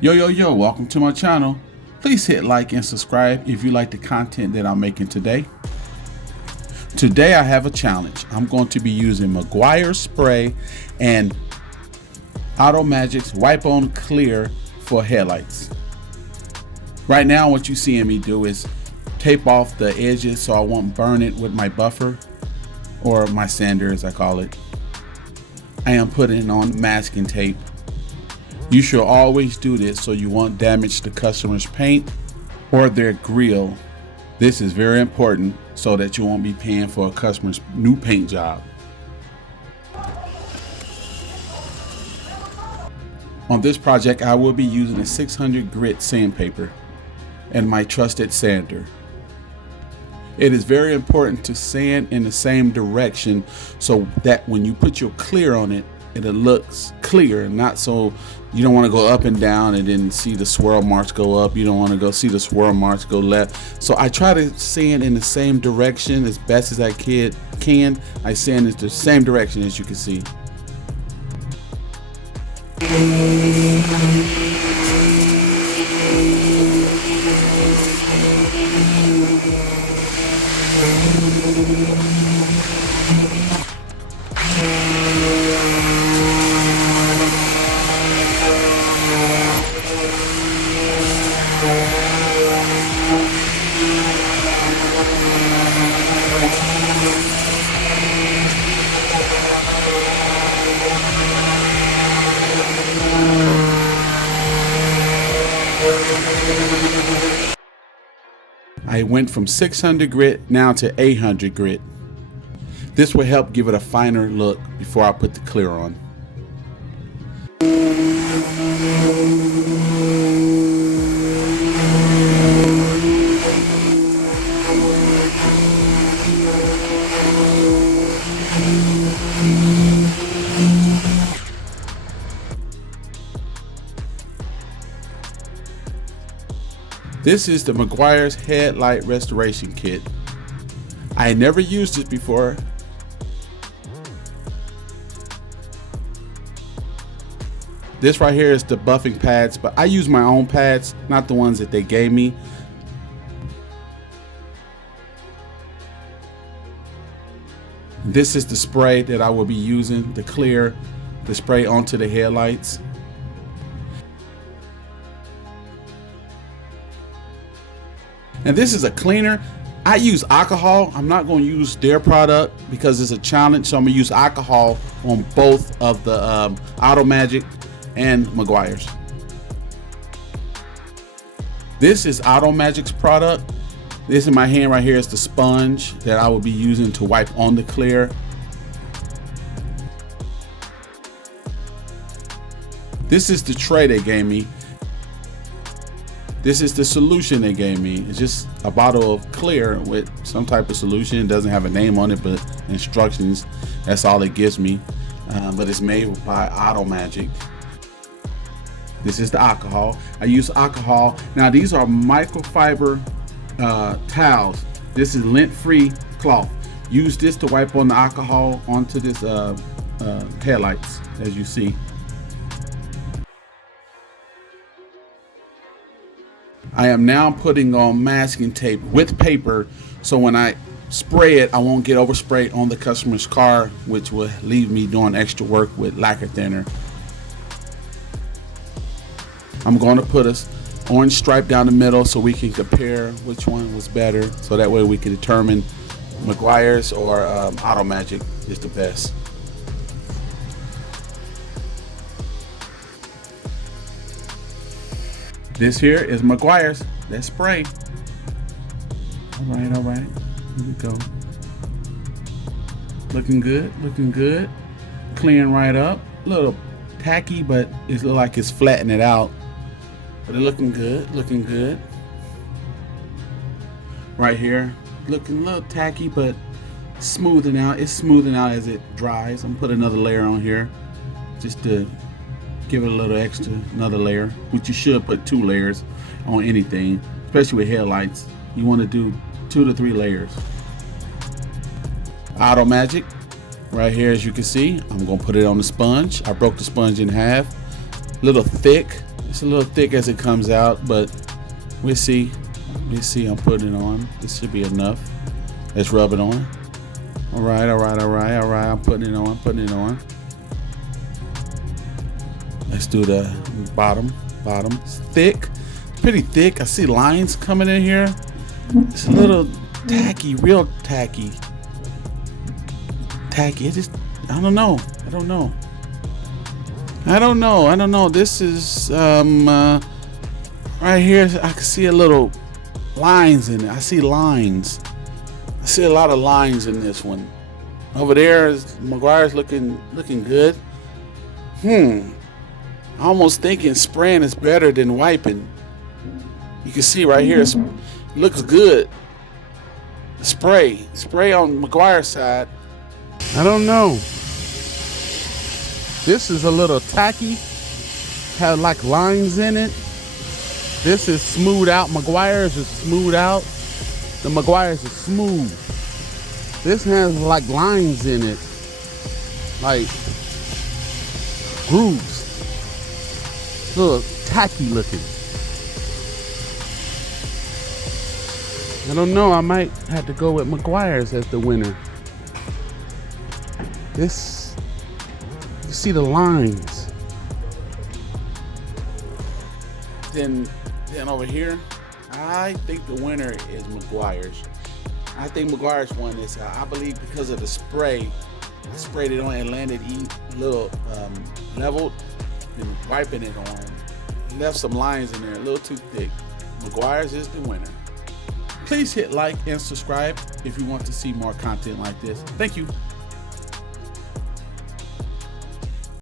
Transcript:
Yo, welcome to my channel. Please hit like and subscribe if you like the content that I'm making today. Today I have a challenge. I'm going to be using MEGUIAR'S spray and AutoMagic's Wipe On Clear for headlights. Right now what you're seeing me do is tape off the edges so I won't burn it with my buffer, or my sander as I call it. I am putting on masking tape. You should always do this so you won't damage the customer's paint or their grill. This is very important so that you won't be paying for a customer's new paint job. On this project, I will be using a 600 grit sandpaper and my trusted sander. It is very important to sand in the same direction so that when you put your clear on it, it looks clear, not so you don't want to go up and down and then see the swirl marks go up. You don't want to go see the swirl marks go left. So I try to sand in the same direction as best as I can. I sand in the same direction as you can see. I went from 600 grit now to 800 grit. This will help give it a finer look before I put the clear on. This is the MEGUIAR'S Headlight Restoration Kit. I had never used this before. This right here is the buffing pads, but I use my own pads, not the ones that they gave me. This is the spray that I will be using to clear the spray onto the headlights. And this is a cleaner. I use alcohol. I'm not going to use their product because it's a challenge, so I'm going to use alcohol on both of the AutoMagic and MEGUIAR'S. This is AutoMagic's product. This in my hand right here is the sponge that I will be using to wipe on the clear. This is the tray they gave me. This is the solution they gave me. It's just a bottle of clear with some type of solution. It doesn't have a name on it, but instructions. That's all it gives me. But it's made by AutoMagic. This is the alcohol. I use alcohol. Now these are microfiber towels. This is lint-free cloth. Use this to wipe on the alcohol onto this headlights, as you see. I am now putting on masking tape with paper, so when I spray it, I won't get oversprayed on the customer's car, which will leave me doing extra work with lacquer thinner. I'm going to put an orange stripe down the middle so we can compare which one was better, so that way we can determine MEGUIAR'S or AutoMagic is the best. This here is MEGUIAR'S, that spray. All right, here we go. Looking good. Clearing right up. A little tacky, but it looks like it's flattening it out. But it's looking good. Right here, looking a little tacky, but smoothing out. It's smoothing out as it dries. I'm putting another layer on here, just to give it a little extra, another layer, which you should put 2 layers on anything, especially with headlights. You want to do 2 to 3 layers. AutoMagic right here, as you can see. I'm gonna put it on the sponge. I broke the sponge in half. A little thick, It's a little thick as it comes out, but we'll see. We'll see. I'm putting it on. This should be enough. Let's rub it on. All right. I'm putting it on. Let's do the bottom. It's thick. It's pretty thick. I see lines coming in here. It's a little tacky, real tacky. It just, I don't know. This is right here. I can see a little lines in it. I see lines. I see a lot of lines in this one. Over there, Meguiar's looking good. I'm almost thinking spraying is better than wiping. You can see right here, it looks good. Spray on Meguiar's side. I don't know. This is a little tacky. Have like lines in it. This is smooth out. Meguiar's is smooth out. The Meguiar's is smooth. This has like lines in it, like grooves. It's a little tacky looking. I don't know. I might have to go with Meguiar's as the winner. This, you see the lines. Then over here, I think the winner is Meguiar's. I think Meguiar's won this. I believe because of the spray. I sprayed it on and landed a little leveled, and wiping it on. Left some lines in there, a little too thick. Meguiar's is the winner. Please hit like and subscribe if you want to see more content like this. Thank you.